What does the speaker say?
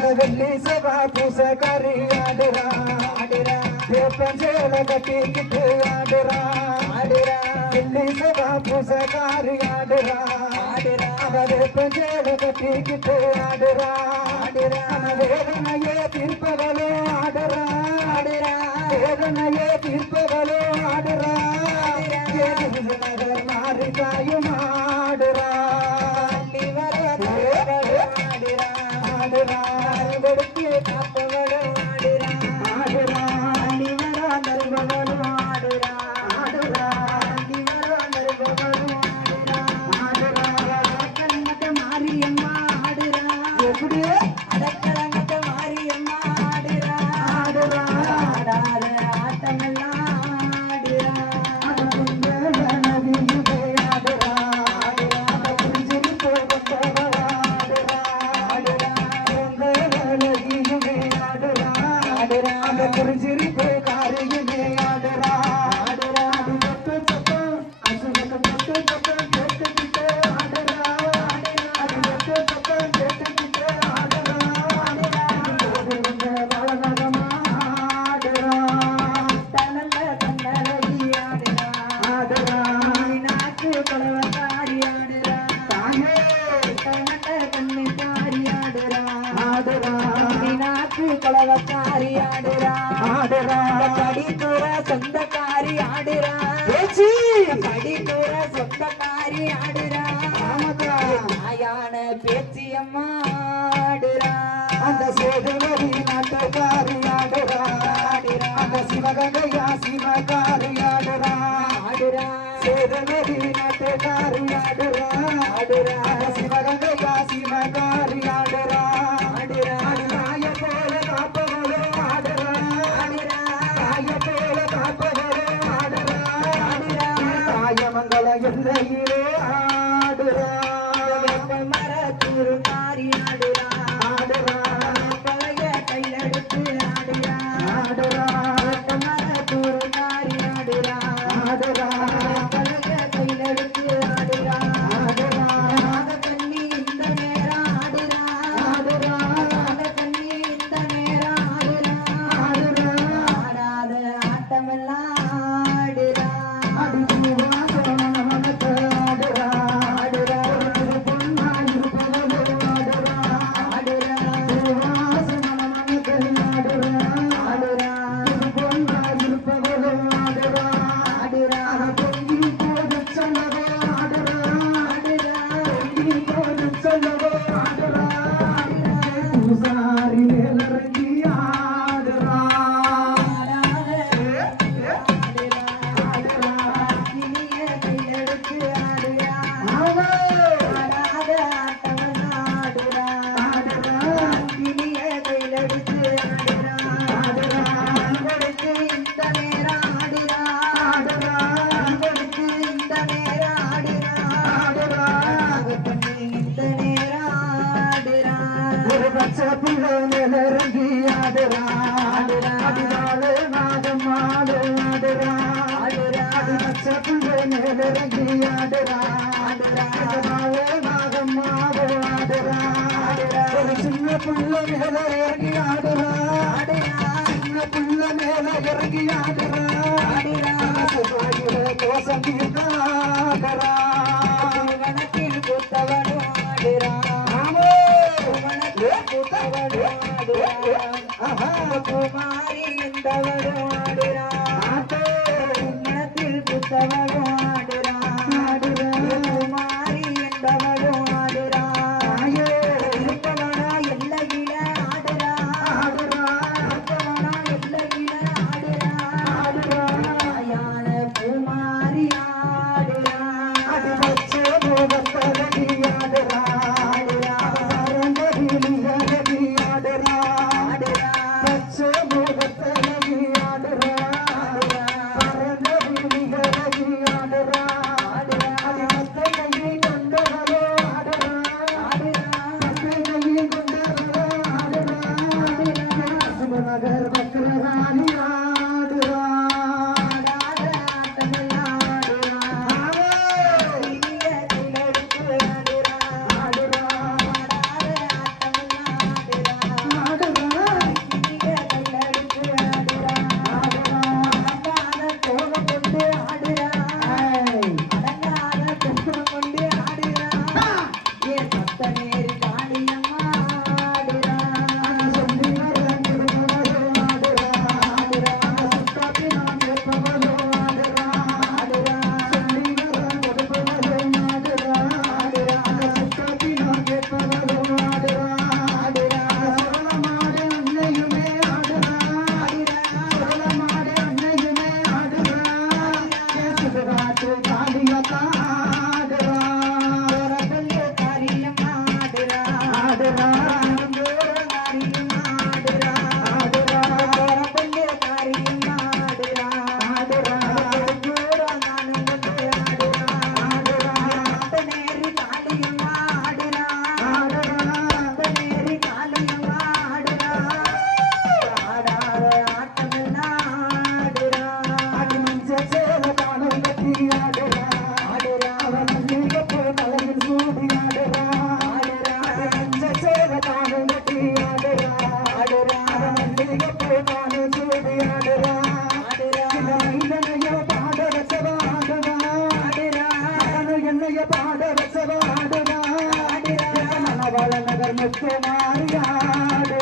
வெள்ளி செவா பூசக்காரி ஆடுறா. ஆடுறா. வேப்பஞ்சேல கட்டிக்கிட்டு ஆடுறா. வெள்ளி செவா பூசக்காரி ஆடுறா. ஆடுறா. அவ வேப்பஞ்சேல கட்டிக்கிட்டு ஆடுறா. ஆடுறா. வேதனையே தீர்ப்பவளோ ஆடுறா. வேதனையே தீர்ப்பவளோ ஆடுறா. நகர் மாறி தாயும் ஆடுறா. ஆடுறா. কাপ கொலவக்காரி ஆடுறா. ஆடுறா. படித்துற சொந்தக்காரி ஆடுறா. படித்துற சொந்தக்காரி ஆடுறா. நாயான பேச்சியம்மா ஆடுறா. அந்த சேதுவரி நாட்டுக்காரி ஆடுறா. அந்த சிவகங்கையா சிவகாரி ஆடுறா. ஆடுறா. சேதுவரி நாட்டுக்காரி ஆடுறா. ஆடுறா. மரத்தூர் காரி ஆடுறா. కుండే నేలరగి ఆడరా ఆడరావే నాగమ్మ ఆడరా చిన్న పుల్ల నేల ఎరగి ఆడరా చిన్న కుమారి ఎంతవడు Seven. கங்காடு